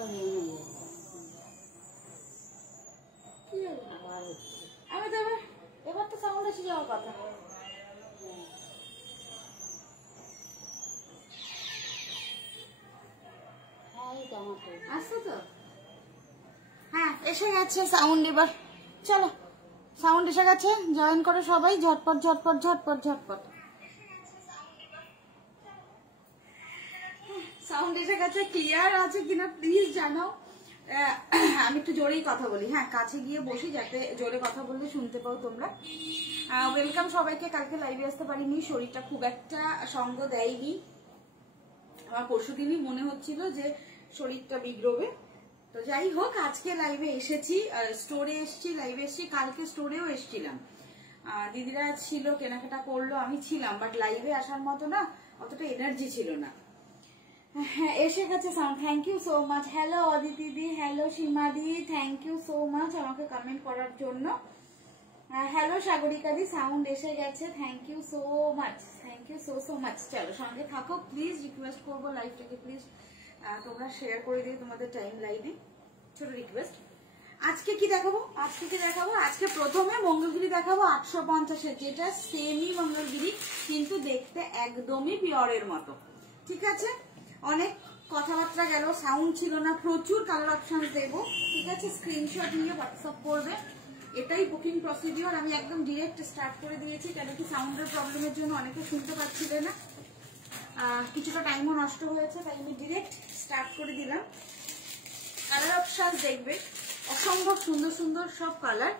আমি তো এবার তো সাউন্ড এসে যাওয়ার কথা। আসছো তো? হ্যাঁ এসে গেছে সাউন্ড। এবার চলো, সাউন্ড এসে গেছে, জয়েন করো সবাই, ঝটপট ঝটপট ঝটপট ঝটপট। সাউন্ড এসে গেছে, ক্লিয়ার আছে কিনা প্লিজ জানাও। আমি একটু জোরেই কথা বলি, হ্যাঁ কাছে গিয়ে বসি যাতে জোরে কথা বললে শুনতে পাও তোমরা। ওয়েলকাম সবাইকে। কালকে লাইভে আসতে পারিনি, শরীরটা খুব একটা সঙ্গ দেয়নি। আমার পরশুদিনই মনে হচ্ছিল যে শরীরটা বিগড়বে, তো যাই হোক আজকে লাইভে এসেছি, স্টোরে এসেছি, লাইভে এসেছি। কালকে স্টোরেও এসেছিলাম, দিদিরা ছিল, কেনাকাটা করলো, আমি ছিলাম, বাট লাইভে আসার মতো না অতটা এনার্জি ছিল না। হ্যাঁ এসে গেছে sound, thank you so much. Hello Aditi দি, হ্যালো সীমা দি, থ্যাংক ইউ সো মাচ আমাকে কমেন্ট করার জন্য। হ্যালো সাগরিকা দি, সাউন্ড এসে গেছে, thank you so much, thank you so much. চলো সঙ্গে থাকো প্লিজ, রিকোয়েস্ট করবো লাইভটাকে প্লিজ তোমরা শেয়ার করে দিও তোমাদের টাইম লাইনে, ছোট রিকোয়েস্ট। আজকে কি দেখাবো, আজকে প্রথমে মঙ্গলগিরি দেখাবো 850-এর, যেটা সেমি মঙ্গলগিরি কিন্তু দেখতে একদমই পিওরের মতো। ঠিক আছে, অনেক কথাবার্তা গেল, সাউন্ড ছিল না, প্রচুর কালার অপশন দেবো। ঠিক আছে, স্ক্রিনশট নিয়ে হোয়াটসঅ্যাপ করবে, এটাই বুকিং প্রসিডিওর। আমি একদম ডিরেক্ট স্টার্ট করে দিয়েছি, কেন কি সাউন্ডের প্রবলেমের জন্য অনেকে শুনতে পাচ্ছিলে না, কিছুটা টাইমও নষ্ট হয়েছে, তাই আমি ডিরেক্ট স্টার্ট করে দিলাম। কালার অপশন দেখবে, অসম্ভব সুন্দর সুন্দর সব কালার।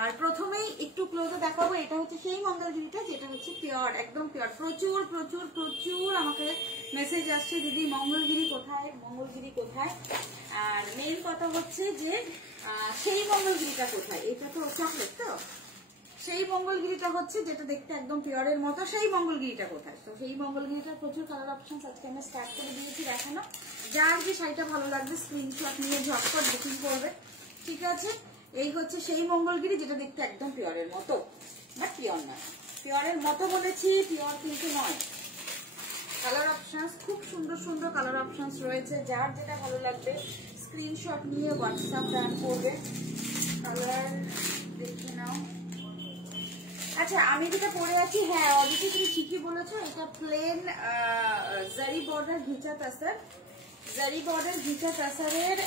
আর প্রথমেই একটু ক্লোজে দেখাবো, এটা হচ্ছে সেই মঙ্গলগিরিটা যেটা হচ্ছে পিওর, একদম পিওর। প্রচুর প্রচুর প্রচুর আমাকে মেসেজ আসছে, দিদি মঙ্গলগিরি কোথায়, মঙ্গলগিরি কোথায়। আর মেইন কথা হচ্ছে যে সেই মঙ্গলগিরিটা কোথায়, এটা তো চকলেট, তো সেই মঙ্গলগিরিটা হচ্ছে যেটা দেখতে একদম পিওরের মতো, সেই মঙ্গলগিরিটা কোথায়। তো সেই মঙ্গলগিরিটার প্রচুর কালার অপশন আজকে আমি স্টার্ট করে দিয়েছি দেখানো। যার যে শাড়িটা ভালো লাগবে স্ক্রিনশট নিয়ে ঝটপট বুকিং করবে। ঠিক আছে, এই হচ্ছে সেই মঙ্গলগিরি যেটা দেখতে একদম পিওরের মতো, বাট পিওর নয়। পিওরের মতো বলেছি, পিওর কিন্তু নয়। কালার অপশনস খুব সুন্দর সুন্দর কালার অপশনস রয়েছে, যার যেটা ভালো লাগবে স্ক্রিনশট নিয়ে হোয়াটসঅ্যাপ ডান করবে। কালার দেখে নাও। আচ্ছা আমি যেটা পরে আছি, হ্যাঁ অদিতি তুমি ঠিকই বলেছো, এটা প্লেন জারি বর্ডার ঘিচা তাসার, জারি বর্ডার ঘিচা তাসারের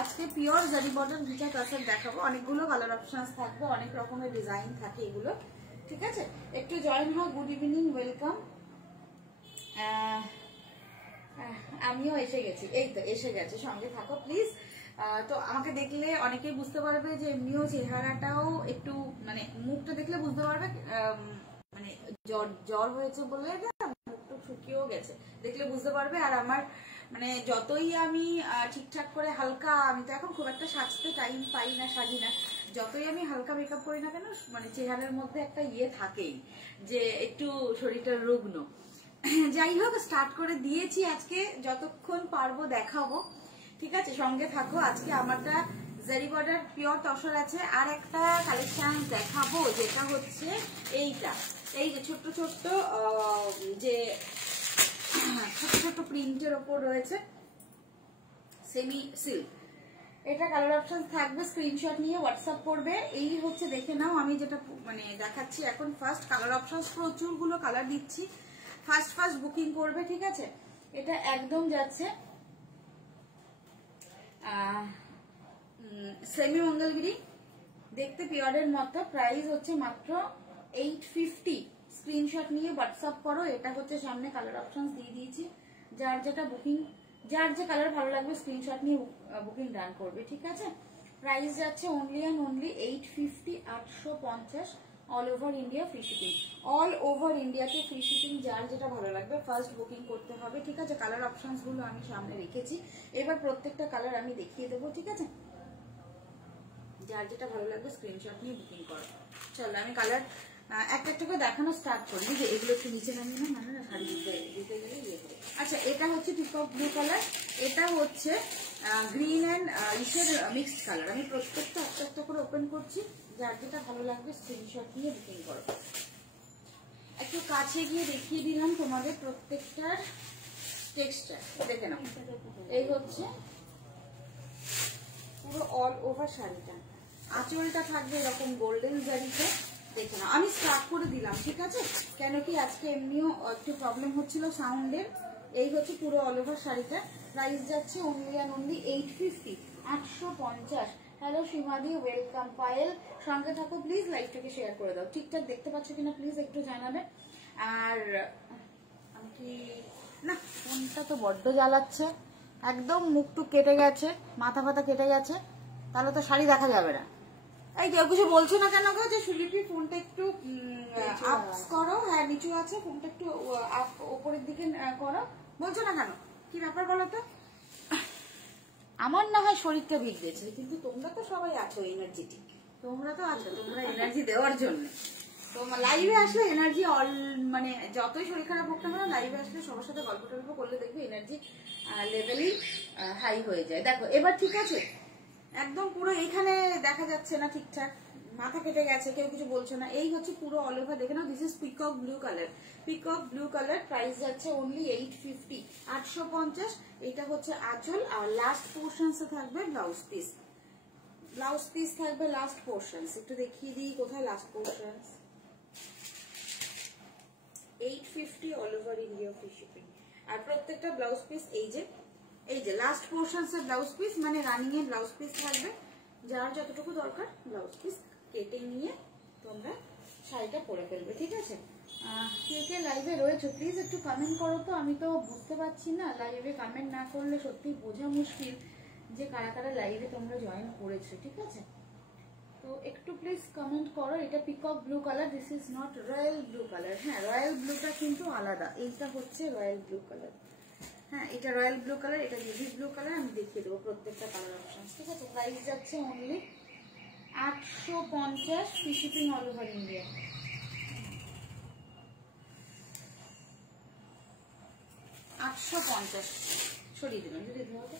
আজকে পিওর জারি বর্ডার ঘিচা তাসার দেখাবো। অনেকগুলো কালার অপশন থাকবে, অনেক রকমের ডিজাইন থাকে এগুলো। ঠিক আছে, একটু জয়েন হও। Good evening, welcome. আমিও এসে গেছি, এই তো এসে গেছে, সঙ্গে থাকো প্লিজ। তো আমাকে দেখলে অনেকেই বুঝতে পারবে যে এমনিও চেহারাটাও একটু, মানে মুখটা দেখলে বুঝতে পারবে মানে জ্বর হয়েছে বলে মুখটা শুকিয়েও গেছে, দেখলে বুঝতে পারবে। আর আমার মানে যতই আমি ঠিকঠাক করে হালকা, আমি তো এখন খুব একটা সাজতে টাইম পাই না, সাজি না, যতই আমি হালকা মেকআপ করি না কেন, মানে চেহারার মধ্যে একটা ইয়ে থাকেই যে একটু শরীরটা রুগ্ন। যাই হোক স্টার্ট করে দিয়েছি, আজকে যতক্ষণ পারবো দেখাবো। ঠিক আছে, সঙ্গে থাকো। আজকে আমারটা জারি বর্ডার পিওর তসর আছে, আর একটা কালেকশন দেখাবো যেটা হচ্ছে এইটা, এই যে ছোট্ট ছোট্ট যে ছোট ছোট প্রিন্টের ওপর রয়েছে সেমি সিল্ক। এটা কালার অপশন থাকবে, স্ক্রিনশট নিয়ে হোয়াটসঅ্যাপ করবে। এই হচ্ছে দেখে নাও, আমি যেটা মানে দেখাচ্ছি এখন ফার্স্ট কালার অপশন, প্রচুরগুলো কালার দিচ্ছি, ফার্স্ট ফার্স্ট বুকিং করবে। ঠিক আছে, এটা একদম যাচ্ছে সেমি মঙ্গলগিরি, দেখতে পিওরের মতো। প্রাইস হচ্ছে মাত্র 850। স্ক্রিনশট নিয়ে হোয়াটসঅ্যাপ করো। এটা হচ্ছে সামনে কালার অপশন দিয়ে দিয়েছি, যার যেটা বুকিং, যার যে কালার ভালো লাগবে স্ক্রিনশট নিয়ে বুকিং ডান করবে। ঠিক আছে, প্রাইস যাচ্ছে only and only 850, 850, all over India free shipping, all over ইন্ডিয়াতে ফ্রি শিপিং। যার যেটা ভালো লাগবে ফার্স্ট বুকিং করতে হবে। ঠিক আছে, কালার অপশনস গুলো আমি সামনে রেখেছি, এবার প্রত্যেকটা কালার আমি দেখিয়ে দেবো। ঠিক আছে, যার যেটা ভালো লাগবে স্ক্রিনশট নিয়ে বুকিং করো। চলো আমি কালার একটা একটা করে দেখানো স্টার্ট করি, যে এগুলো একটু নিচে নামিয়ে না, মানে শাড়ি দিতে গেলে ইয়ে হবে। আচ্ছা এটা হচ্ছে পিকক ব্লু কালার, এটা হচ্ছে গ্রিন অ্যান্ড ইসের মিক্সড কালার। আমি প্রত্যেকটা একটা একটা করে ওপেন করছি, যার যেটা ভালো লাগবে স্ক্রিনশট নিয়ে বুকিং করো। একটু কাছে গিয়ে দেখিয়ে দিলাম তোমাদের প্রত্যেকটার টেক্সচার, দেখে নাও। এই হচ্ছে পুরো অল ওভার শাড়িটা। আঁচলটা থাকবে এরকম গোল্ডেন জারিতে। দেখে না, আমি স্টার্ট করে দিলাম, ঠিক আছে, কেন কি আজকে এমনিও একটু প্রবলেম হচ্ছিল সাউন্ডের। এই হচ্ছে পুরো অল ওভার শাড়িটা। প্রাইস যাচ্ছে অনলি অ্যান্ড অনলি 850, 850। হ্যালো সীমাদি, ওয়েলকাম। পায়েল সঙ্গে থাকো প্লিজ, লাইভটাকে শেয়ার করে দাও। ঠিকঠাক দেখতে পাচ্ছ কিনা প্লিজ একটু জানাবে। আর আমি কি না, ফোনটা তো বড্ড জ্বালাচ্ছে, একদম মুখটুক কেটে গেছে, মাথা ফাতা কেটে গেছে, তাহলে তো শাড়ি দেখা যাবে না। এই কেউ কিছু বলছো না কেন গো? যে সুলিপি ফোনটা একটু আপ করো। হ্যাঁ নিচু আছে, ফোনটা একটু উপরের দিকে করো, বলছো না কেন? কি ব্যাপার বলো তো? আমার না হয় শরীরটা ভিগড়েছে, কিন্তু তোমরা তো সবাই আছো এনার্জেটিক, তোমরা তো আছো, তোমরা এনার্জি দেওয়ার জন্য। তোমার লাইভে আসলে এনার্জি মানে যতই শরীর খারাপ হোক না কেন, লাইভে আসলে সবার সাথে গল্প টল্প করলে দেখবে এনার্জি লেভেলই হাই হয়ে যায়। দেখো এবার ঠিক আছে, একদম পুরো এইখানে দেখা যাচ্ছে না ঠিকঠাক, মাথা কেটে গেছে, কেউ কিছু বলছো না। এই হচ্ছে পুরো অল ওভার, দেখে নাও। This is peacock blue colour, peacock blue colour. Price যাচ্ছে অনলি 850, 850। এটা হচ্ছে আঁচল, আর লাস্ট পোর্শনসে থাকবে ব্লাউজ পিস। ব্লাউজ পিস থাকবে লাস্ট পোর্শনস। একটু দেখিয়ে দিই কোথায় last portions. 850 all over India free shipping. আর প্রত্যেকটা ব্লাউজ পিস এই যে লাস্ট পোর্শনস এর ব্লাউজ পিস, মানে রানিং এর ব্লাউজ পিস থাকবে। যার যতটুকু দরকার ব্লাউজ পিস কেটে নিয়ে তোমরা শাড়িটা পরে ফেলবে, ঠিক আছে। কে কে লাইভে রয়েছে প্লিজ একটু কমেন্ট করো তো, আমি তো বুঝতে পারছি না। লাইভে কমেন্ট না করলে সত্যি বোঝা মুশকিল যে কারা কারা লাইভে তোমরা জয়েন করেছো, ঠিক আছে। তো একটু প্লিজ কমেন্ট করো। এটা peacock blue colour, this is not royal blue colour. হ্যাঁ রয়্যাল ব্লুটা কিন্তু আলাদা, এইটা হচ্ছে রয়্যাল ব্লু কালার। হ্যাঁ এটা রয়্যাল ব্লু কালার, এটা নেভি ব্লু কালার। আমি দেখিয়ে দেবো প্রত্যেকটা কালার অপশন, ঠিক আছে। প্রাইস যাচ্ছে only 850, free shipping all over India. 850 সরিয়ে দিলাম, যদি ধরো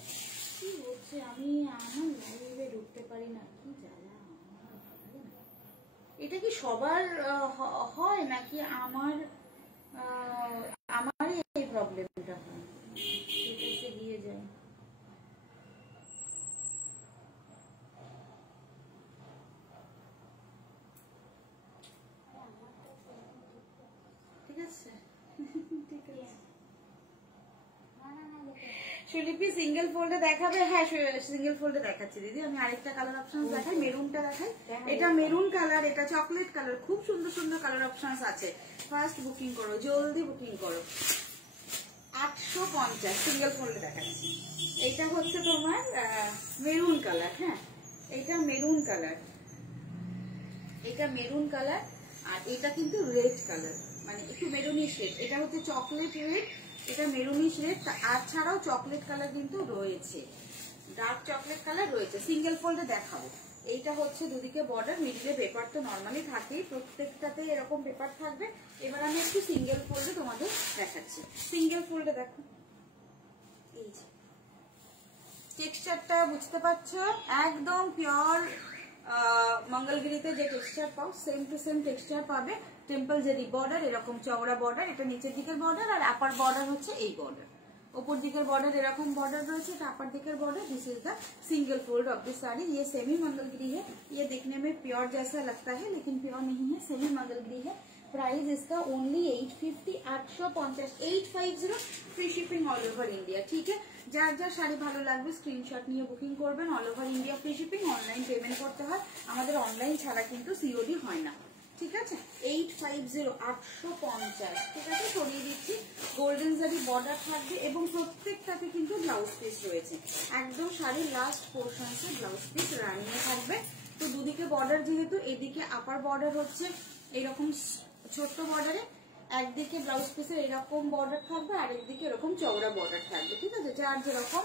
কি হচ্ছে, আমি আমার লাইভে ঢুকতে পারি না, কি জ্বালা। এটা কি সবার হয় নাকি আমারই এই প্রবলেমটা হয়? এটাতে গিয়ে যায়, ঠিক আছে ঠিক আছে। সুলিপি সিঙ্গেল ফোল্ডে দেখাবে? হ্যাঁ সিঙ্গেল ফোল্ডে দেখাচ্ছি দিদি। আমি আরেকটা কালার অপশন দেখাই, মেরুনটা দেখাই। এটা মেরুন কালার, এটা চকলেট কালার, খুব সুন্দর সুন্দর কালার অপশন আছে। ফার্স্ট বুকিং করো, জলদি বুকিং করো। 850 সিঙ্গেল ফোল্ডে দেখাচ্ছি। এটা হচ্ছে তোমার মেরুন কালার। হ্যাঁ এটা মেরুন কালার, এটা মেরুন কালার। আর এটা কিন্তু রেড কালার, মানে একটু মেরুনিশ রেড। এটা হচ্ছে চকলেট রেড, এটা মেরুনিশ রেড। আর ছাড়াও চকলেট কালার কিন্তু রয়েছে, ডার্ক চকলেট কালার রয়েছে। সিঙ্গেল ফোল্ডে দেখাবো। এইটা হচ্ছে দুদিকে বর্ডার, মিডিলে পেপার তো নর্মালি থাকেই, প্রত্যেকটাতে এরকম পেপার থাকবে। এবার আমি একটু সিঙ্গেল ফোল্ডে তোমাদের দেখাচ্ছি। সিঙ্গেল ফোল্ডে দেখো, এই যে টেক্সচারটা বুঝতে পারছো, একদম পিওর মঙ্গলগিরিতে যে টেক্সচার পাও সেম টু সেম টেক্সচার পাবে। টেম্পল জেরি বর্ডার, এরকম চওড়া বর্ডার। এটা নিচের দিকের বর্ডার, আর আপার বর্ডার হচ্ছে এই বর্ডার। ऊपर दिकर बॉर्डर এরকম बॉर्डर রয়েছে, আপার দিকের border. This is the single fold of this sari. ये सेमी मंगलगिरी है, ये देखने में प्योर जैसा लगता है लेकिन प्योर नहीं है, सेमी मंगलगिरी है। प्राइस इसका only 850, 850, 850 free shipping all over India, ठीक है। যার যার শাড়ি ভালো লাগবে স্ক্রিনশট নিয়ে বুকিং করবেন। All over India free shipping, online payment করতে হয়, আমাদের অনলাইন ছাড়া কিন্তু সিওডি হয় না, ঠিক আছে। 850, 850, ঠিক আছে। সরিয়ে দিচ্ছি। গোল্ডেন জারি বর্ডার থাকবে এবং প্রত্যেকটাতে কিন্তু ব্লাউজ পিস রয়েছে। একদম শাড়ির লাস্ট পোর্শনসে ব্লাউজ পিস রানিয়ে থাকবে। তো দুদিকে বর্ডার, যেহেতু এদিকে আপার বর্ডার হচ্ছে এরকম ছোট্ট বর্ডারে, একদিকে ব্লাউজ পিসের এরকম বর্ডার থাকবে, আর একদিকে এরকম চওড়া বর্ডার থাকবে, ঠিক আছে। যার যেরকম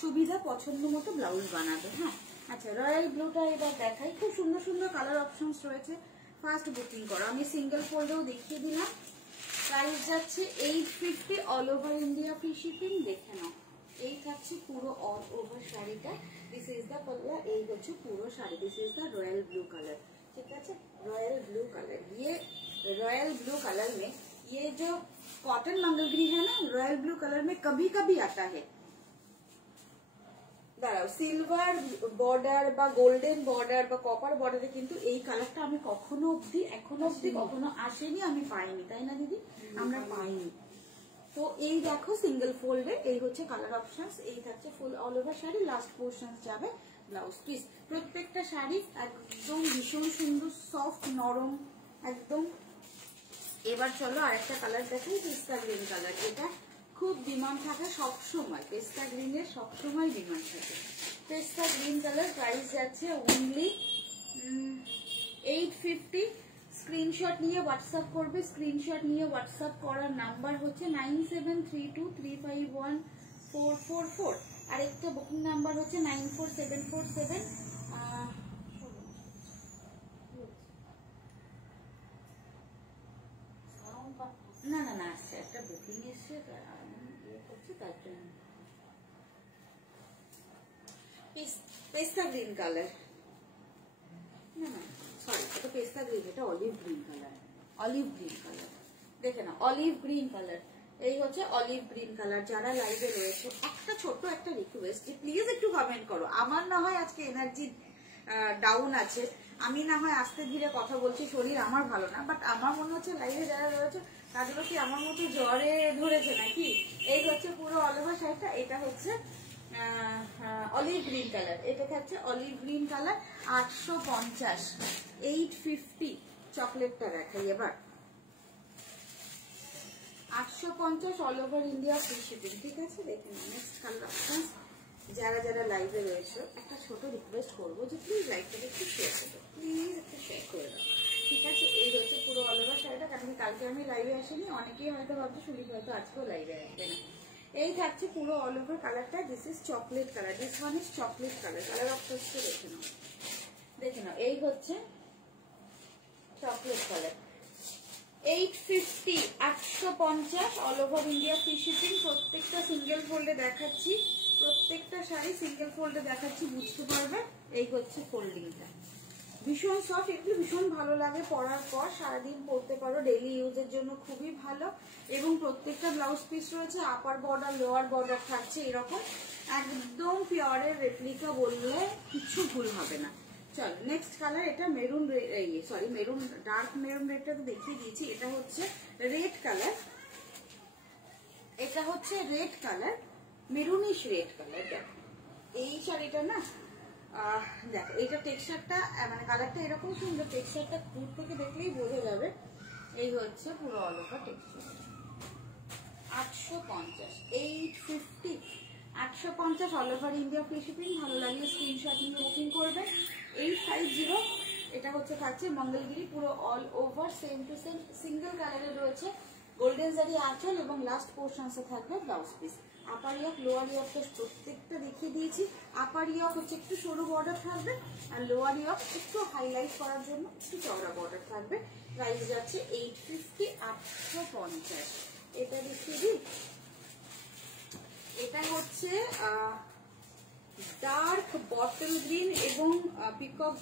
সুবিধা পছন্দ মতো ব্লাউজ বানাবে। হ্যাঁ আচ্ছা, রয়্যাল ব্লুটা এবার দেখাই। খুব সুন্দর সুন্দর কালার অপশনস রয়েছে। ফার্স্ট বুকিং করো। আমি সিঙ্গেল ফোল্ডেও দেখিয়ে দিলাম। প্রাইস যাচ্ছে 850, all over India free shipping. দেখে নাও, এই থাকছে পুরো অল ওভার শাড়িটা। দিস ইজ দ্য পাল্লা, এই হচ্ছে পুরো sari. This is the royal blue colour, ठीक है। रॉयल ब्लू कलर, ये रॉयल ब्लू कलर में ये जो कॉटन मंगलगिरी है ना, रॉयल ब्लू कलर में कभी कभी आता है। দাঁড়াও, সিলভার বর্ডার বা গোল্ডেন বর্ডার বা কপার বর্ডারে কিন্তু এই কালারটা আমি এখনো অব্দি কখনো আসেনি, আমি পাইনি, তাই না দিদি? আমরা পাইনি। তো এই দেখো সিঙ্গেল ফোল্ডে এই হচ্ছে কালার অপশন, এই থাকছে ফুল all over sari, last portion যাবে ব্লাউজ পিস। প্রত্যেকটা শাড়ি একদম ভীষণ সুন্দর, সফট, নরম একদম। এবার চলো আরেকটা কালার দেখাই, পেস্তা গ্রিন কালার। এটা খুব ডিমান্ড থাকে সবসময়, পেস্তা গ্রিনের সবসময় ডিমান্ড থাকে। পেস্তা গ্রিন কালার, প্রাইস যাচ্ছে অনলি 850। স্ক্রিনশট নিয়ে হোয়াটসঅ্যাপ করবে, স্ক্রিনশট নিয়ে হোয়াটসঅ্যাপ করার নাম্বার হচ্ছে 9732351444, আর একটা বুকিং নাম্বার হচ্ছে 94747। না না না, আসছে একটা বুকিং এসছে, করছে তার জন্য। পেস্তা গ্রিন কালার, না না সরি, এটা পেস্তা গ্রিন, এটা olive green colour. Olive green colour দেখে না, অলিভ গ্রিন কালার। এই হচ্ছে অলিভ গ্রিন কালার। যারা লাইভে রয়েছে একটা ছোট্ট একটা রিকোয়েস্ট, যে প্লিজ একটু কমেন্ট করো। আমার না হয় আজকে এনার্জি ডাউন আছে, আমি না হয় আস্তে ধীরে কথা বলছি, শরীর আমার ভালো না, বাট আমার মনে হচ্ছে লাইভে যারা রয়েছে তাদেরও কি আমার মতো জ্বরে ধরেছে নাকি। এই হচ্ছে পুরো অল ওভার শাড়িটা, এটা হচ্ছে অলিভ গ্রিন কালার, এটা থাকছে অলিভ গ্রিন কালার 850, 850। চকলেটটা দেখাই এবার, 850 all over India free shipping, ঠিক আছে? দেখুন নেক্সট কালার অপশন। যারা যারা লাইভে রয়েছে একটা ছোট রিকোয়েস্ট করবো যে প্লিজ লাইভটাকে একটু শেয়ার করো, প্লিজ একটু শেয়ার করে দাও, ঠিক আছে? এই হচ্ছে পুরো অল ওভার শাড়িটা, কারণ কালকে আমি লাইভে আসিনি, অনেকেই হয়তো ভাবছে সুদীপ হয়তো আজকেও লাইভে আসবে না। এই থাকছে পুরো অল ওভার কালারটা, this is chocolate colour, this one is chocolate colour. Colour অপশনটা দেখে নাও, দেখে নাও, এই হচ্ছে chocolate colour. 850, 850 all over India free shipping. প্রত্যেকটা সিঙ্গেল ফোল্ডে দেখাচ্ছি, প্রত্যেকটা শাড়ি সিঙ্গেল ফোল্ডে দেখাচ্ছি, বুঝতে পারবে। এই হচ্ছে ফোল্ডিংটা, ভীষণ সফট, এগুলো ভীষণ ভালো লাগে পরার পর, সারাদিন পরতে পারো, ডেইলি ইউজের জন্য খুবই ভালো। এবং প্রত্যেকটা ব্লাউজ পিস রয়েছে আপার বর্ডার লোয়ার বর্ডার থাকছে এরকম, একদম পিওরের রেপ্লিকা বললে কিছু ভুল হবে না। চলো নেক্সট কালার, এটা maroon, sorry maroon, dark maroon রেডটা তো দেখিয়ে দিয়েছি। এটা হচ্ছে রেড কালার, এটা হচ্ছে red colour, maroonish red colour. দেখো এই শাড়িটা না, দেখো এইটা টেক্সচারটা মানে কালারটা এরকম সুন্দর, টেক্সচারটা দূর থেকে দেখলেই বোঝা যাবে। এই হচ্ছে পুরো all over texture. 850, 850, 850 all over India free shipping. ভালো লাগলে স্ক্রিনশট নিয়ে বুকিং করবে। 850, এটা হচ্ছে থাকছে মঙ্গলগিরি, পুরো all over same to same single কালারে রয়েছে, গোল্ডেন জারি আঁচল এবং লাস্ট পোর্শনসে থাকবে ব্লাউজ পিস। আপার ইয়ক লোয়ার ইয়ক প্রত্যেকটা দেখিয়ে দিয়েছি। আপার ইয়ক হচ্ছে একটু সরু বর্ডার থাকবে, আর লোয়ার ইয়ক একটু হাইলাইট করার জন্য একটু চওড়া বর্ডার থাকবে। প্রাইস যাচ্ছে 850, 850। এটা দেখিয়ে দিই, এটা হচ্ছে ডার্ক বটল গ্রিন এবং পিকক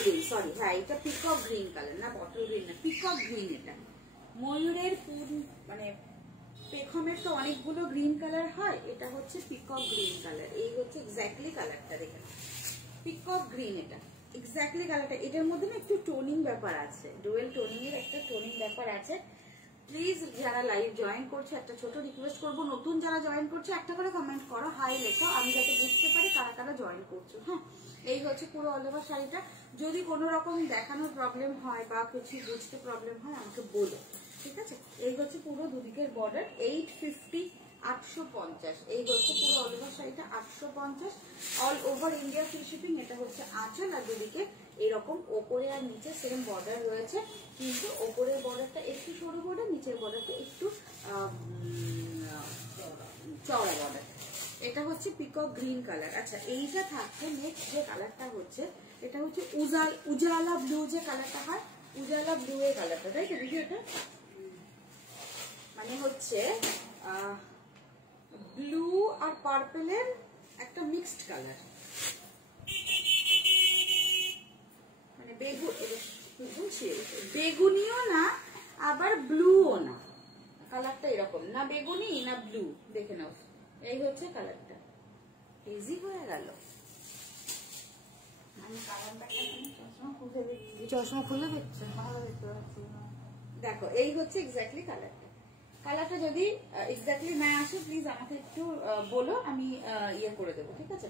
গ্রিন, সরি হ্যাঁ এটা পিকক গ্রিন কালার, না বটল গ্রিন না, পিকক গ্রিন। এটা ময়ূরের মানে পেখমের তো অনেকগুলো গ্রিন কালার হয়, এটা হচ্ছে পিকক গ্রিন কালার। এই হচ্ছে এক্স্যাক্টলি কালারটা, দেখেন পিকক গ্রিন, এটা এক্স্যাক্টলি কালারটা। এটার মধ্যে না একটু টোনিং ব্যাপার আছে, ডুয়েল টোনিং এর একটা টোনিং ব্যাপার আছে। প্লিজ যারা লাইভ জয়েন করছে একটা ছোট রিকোয়েস্ট করবো, নতুন যারা জয়েন করছে একটা করে কমেন্ট করো, হাই লেখো, আমি যাতে বুঝতে পারি কারা কারা জয়েন করছো। হ্যাঁ এই হচ্ছে পুরো অল ওভার শাড়িটা। যদি কোনো রকম দেখানোর প্রবলেম হয় বা কিছু বুঝতে প্রবলেম হয় আমাকে বলো, ঠিক আছে? এই হচ্ছে পুরো দুদিকের বর্ডার। 850, 850। এই হচ্ছে পুরো অল ওভার শাড়িটা 850 all over India free shipping. এটা হচ্ছে আঁচল, আর দুদিকে এরকম ওপরে আর নিচে সেম বর্ডার রয়েছে, কিন্তু ওপরের বর্ডারটা একটু সরু বর্ডার, নিচের বর্ডারটা একটু চওড়া বর্ডার। এটা হচ্ছে পিকক গ্রিন কালার। আচ্ছা এইটা থাকছে নেক্সট যে কালারটা হচ্ছে, এটা হচ্ছে উজালা ব্লু যে কালারটা হয়, উজালা ব্লু এর কালারটা, তাই তো দিদি? এটা মানে হচ্ছে ব্লু আর পার্পেলের একটা মিক্সড কালার, মানে বেগুনিও না আবার ব্লুও না, কালারটা এরকম, না বেগুনি না ব্লু। দেখে নাও, এই হচ্ছে কালারটা, ইজি হয়ে গেল। চশমা খুলে দেখছে, ভালো দেখতে পাচ্ছি। দেখো এই হচ্ছে এক্স্যাক্টলি কালারটা। কালারটা যদি এক্স্যাক্টলি না আসে প্লিজ আমাকে একটু বলো, আমি ইয়ে করে দেবো, ঠিক আছে?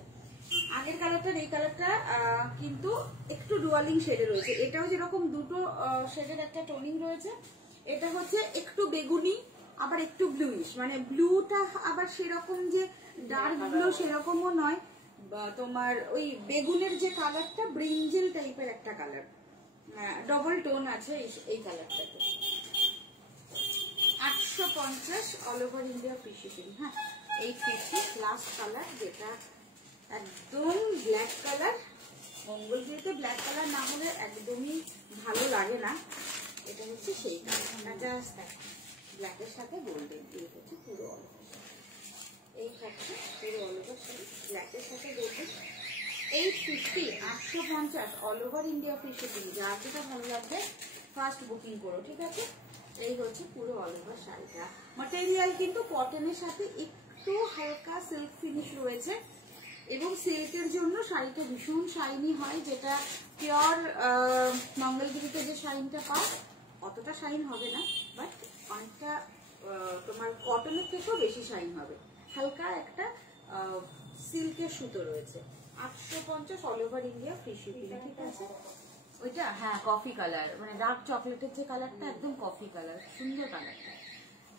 আগের কালারটার এই কালারটা কিন্তু একটু ডুয়ালিং শেডে রয়েছে। এটাও যেরকম দুটো শেডের একটা টোনিং রয়েছে, এটা হচ্ছে একটু বেগুনি আবার একটু ব্লুইশ, মানে ব্লুটা আবার সেরকম যে ডার্ক ব্লু সেরকমও নয়, তোমার ওই বেগুনের যে কালারটা ব্রিঞ্জেল টাইপের একটা কালার, ডবল টোন আছে এই কালারটাতে। 850 all over India free shipping. হ্যাঁ, 850 লাস্ট কালার, যেটা একদম ব্ল্যাক কালার। মঙ্গলগিরিতে ব্ল্যাক কালার না হলে একদমই ভালো লাগে না। এটা হচ্ছে সেই কালার, জাস্ট ব্ল্যাকের সাথে গোল্ডেন। এই হচ্ছে পুরো অল ওভার, এই হচ্ছে পুরো অল ওভার শাড়ি ব্ল্যাকের সাথে golden. 850 850 all over India free shipping. যার যেটা ভালো লাগবে ফার্স্ট বুকিং করো, ঠিক আছে? এই হচ্ছে পুরো অল ওভার শাড়িটা। ম্যাটেরিয়াল কিন্তু কটনের সাথে একটু হালকা সিল্ক ফিনিশ রয়েছে, এবং সিল্কের জন্য শাড়িটা ভীষণ শাইনি হয়, যেটা পিওর মঙ্গলগিরিতে যে শাইনটা পাও অতটা শাইন হবে না, বাট অনেকটা তোমার কটনের থেকেও বেশি শাইন হবে। হালকা একটা সিল্কের সুতো রয়েছে। 850 all over India free shipping, ঠিক আছে? ওইটা হ্যাঁ কফি কালার, মানে ডার্ক চকলেটের যে কালারটা একদম কফি কালার, সুন্দর কালারটা।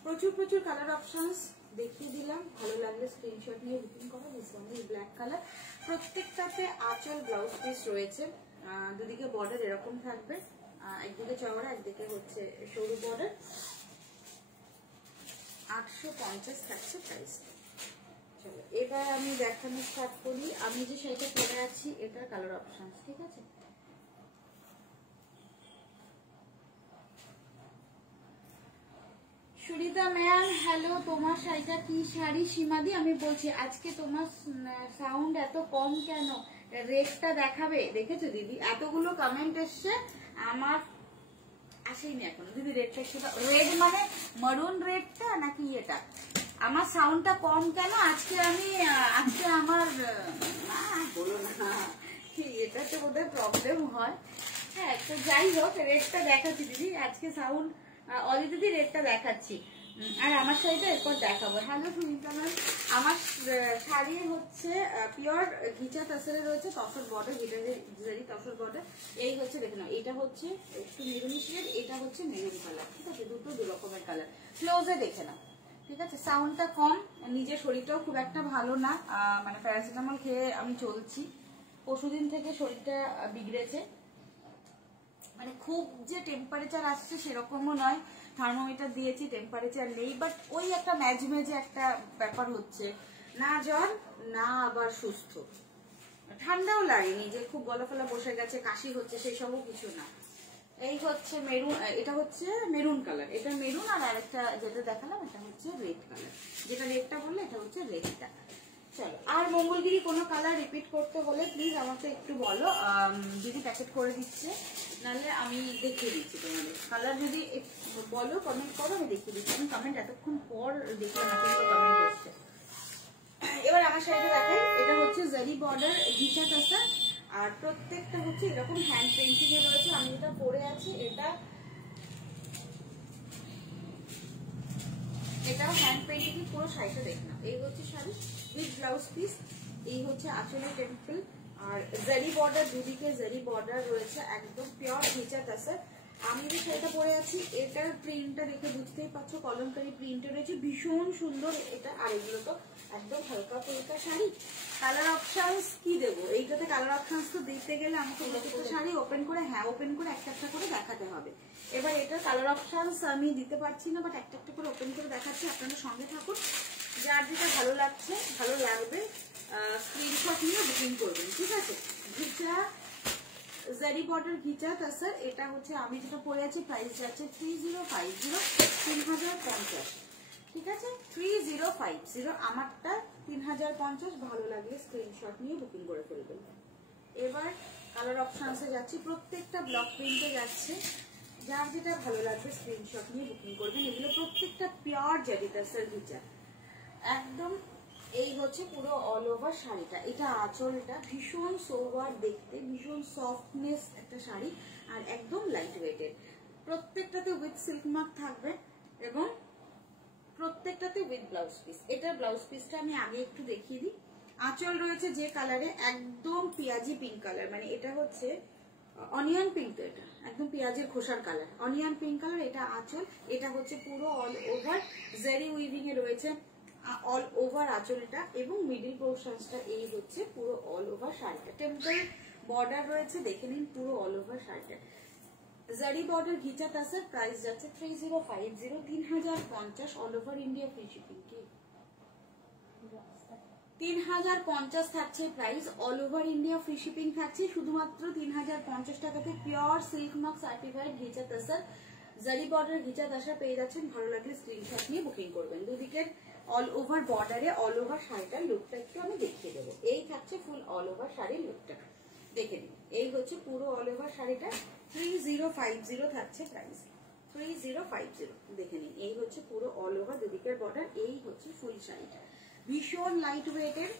প্রচুর প্রচুর কালার অপশনস দেখিয়ে দিলাম, ভালো লাগলে স্ক্রিনশট নিয়ে বুকিং করো। ব্ল্যাক কালার, প্রত্যেকটাতে আঁচল ব্লাউজ পিস রয়েছে, দুদিকে বর্ডার এরকম থাকবে, একদিকে চওড়া একদিকে হচ্ছে সরু বর্ডার। 850 থাকছে প্রাইস। চলো এবার আমি দেখানো স্টার্ট করি। আমি যে শাড়িটা পরে আছি এটার কালার অপশন, ঠিক আছে? সুরিতা ম্যাম হ্যালো, তোমার শাড়িটা কি শাড়ি? সীমাদি আমি বলছি, আজকে তোমার সাউন্ড এত কম কেন? রেটটা দেখাবে? দেখেছো দিদি এতগুলো কমেন্ট এসছে, আমার আসেইনি এখনো। দিদি রেডটা একটু, রেড মানে মারুন রেডটা নাকি এটা? আমার সাউন্ডটা কম কেন আজকে? আজকে আমার না বলো না, এটা তো বোধহয় প্রবলেম হয়। হ্যাঁ, তো যাই হোক রেডটা দেখাচ্ছি দিদি, আজকে সাউন্ড অলরেডি রেডটা দেখাচ্ছি, আর আমার শাড়িটা এরপর দেখাবো। হ্যালো সুনিতা ম্যাম, আমার শাড়ি হচ্ছে পিওর ঘিচা তাসরে রয়েছে, তসর বর্ডার, ঘিটারি তসর বর্ডার। এই হচ্ছে দেখে নাও, এটা হচ্ছে একটু মেরুনি শেড, এটা হচ্ছে মেরুন কালার, ঠিক আছে? দুটো দু রকমের কালার। ক্লোজে দেখে নাও, ঠিক আছে? সাউন্ডটা কম, নিজের শরীরটাও খুব একটা ভালো না, মানে প্যারাসিটামল খেয়ে আমি চলছি। পরশুদিন থেকে শরীরটা বিগড়েছে, মানে খুব যে টেম্পারেচার আসছে সেরকমও নয়, থার্মোমিটার দিয়েছি টেম্পারেচার নেই, বাট ওই একটা ম্যাজমেজে একটা ব্যাপার হচ্ছে, না জ্বর না আবার সুস্থ, ঠান্ডাও লাগেনি যে খুব গলা ফলা বসে গেছে, কাশি হচ্ছে, সেই সবও কিছু না। এই হচ্ছে মেরুন, এটা হচ্ছে মেরুন কালার, এটা মেরুন, আর আরেকটা যেটা দেখালাম এটা হচ্ছে রেড কালার, যেটা রেডটা বললে এটা হচ্ছে রেডটা। চলো, আর মঙ্গলগিরি কোনো কালার রিপিট করতে হলে প্লিজ আমাকে একটু বলো, দিদি প্যাকেট করে দিচ্ছে, নাহলে আমি দেখিয়ে দিচ্ছি তোমাদের। কালার যদি বলো, কমেন্ট করো, আমি দেখিয়ে দিচ্ছি। আমি কমেন্ট এতক্ষণ পর দেখলাম, এতগুলো কমেন্ট এসছে। এবার আমার শাড়িটা দেখাই, এটা হচ্ছে জারি বর্ডার ঘিচা কাঁচা, আর প্রত্যেকটা হচ্ছে এরকম হ্যান্ড পেন্টিং এ রয়েছে। আমি যেটা পরে আছি এটাও হ্যান্ড পেন্টিং, পুরো শাড়িটা দেখে নাও। এই হচ্ছে শাড়ি উইথ ব্লাউজ পিস, এই হচ্ছে আঁচলের টেম্পল, আর জারি বর্ডার, দুদিকে জারি বর্ডার রয়েছে, একদম পিওর ঘিচা কাঁচা। আমি যে শাড়িটা পরে আছি এটার প্রিন্টটা দেখে বুঝতেই পারছো, কলমকারি প্রিন্টে রয়েছে, ভীষণ সুন্দর এটা। আর এগুলো তো একদম হালকা ফুলকা শাড়ি। কালার অপশনস কি দেবো এইটাতে? কালার অপশনস তো দিতে গেলে আমাকে প্রত্যেকটা শাড়ি ওপেন করে ওপেন করে একটা একটা করে দেখাতে হবে। এবার এটার কালার অপশনস আমি দিতে পারছি না, বাট একটা একটা করে ওপেন করে দেখাচ্ছি, আপনারা সঙ্গে থাকুন। যার যেটা ভালো লাগছে, ভালো লাগবে, স্ক্রিনশট নিয়ে বুকিং করবেন, ঠিক আছে? ঘিচা জারি বর্ডার ঘিচা তাসার, এটা হচ্ছে আমি যেটা পরে আছি, প্রাইস যাচ্ছে 3050, 3050, ঠিক আছে? 3050, আমারটা 3050। ভালো লাগলে স্ক্রিনশট নিয়ে বুকিং করে ফেলবেন। এবার কালার অপশনসে যাচ্ছি, প্রত্যেকটা ব্লক প্রিন্টে যাচ্ছে, যার যেটা ভালো লাগবে স্ক্রিনশট নিয়ে বুকিং করবেন। এগুলো প্রত্যেকটা পিওর জারি তাসার ঘিচা, একদম এই হচ্ছে পুরো অল ওভার শাড়িটা। এটা আঁচলটা ভীষণ সোবার দেখতে, ভীষণ সফটনেস একটা শাড়ি, আর একদম লাইট ওয়েটেড। প্রত্যেকটাতে উইথ সিল্ক মার্ক থাকবে এবং প্রত্যেকটাতে উইথ ব্লাউজ পিস। এটা ব্লাউজ পিসটা আমি আগে একটু দেখিয়ে দিই। আঁচল রয়েছে যে কালারে, একদম পেঁয়াজি পিঙ্ক কালার, মানে এটা হচ্ছে অনিয়ন পিঙ্ক, তো এটা একদম পেঁয়াজের খোসার কালার, অনিয়ন পিঙ্ক কালার। এটা আঁচল, এটা হচ্ছে পুরো অল ওভার জেরি উইভিং এ রয়েছে অল ওভার আঁচলটা, এবং মিডিল পোর্শনসটা এই হচ্ছে পুরো অল ওভার শাড়িটা। টেম্পল বর্ডার রয়েছে, দেখে নিন পুরো অল ওভার শাড়িটা। জারি বর্ডার ঘিচা তাসার, প্রাইস যাচ্ছে 3050, 3050 all over India free shipping. কি 3050 থাকছে price, all over India free shipping থাকছে। শুধুমাত্র 3050 টাকাতে পিওর সিল্ক মার্ক সার্টিফাইড ঘিচা তাসার জারি বর্ডার ঘিচা তাসা পেয়ে যাচ্ছেন। ভালো লাগলে স্ক্রিনশট নিয়ে বুকিং করবেন। দুদিকের অল ওভার বর্ডারে অল ওভার শাড়িটার লুকটা একটু আমি দেখিয়ে দেবো। এই থাকছে ফুল অল ওভার শাড়ির লুকটা, দেখে নিন। এই হচ্ছে পুরো অল ওভার শাড়িটা, 3050 থাকছে প্রাইস, 3050 দেখে নিন। এই হচ্ছে পুরো অল ওভার দুদিকের বর্ডার, এই হচ্ছে ফুল শাড়িটা। ভীষণ লাইট ওয়েটের,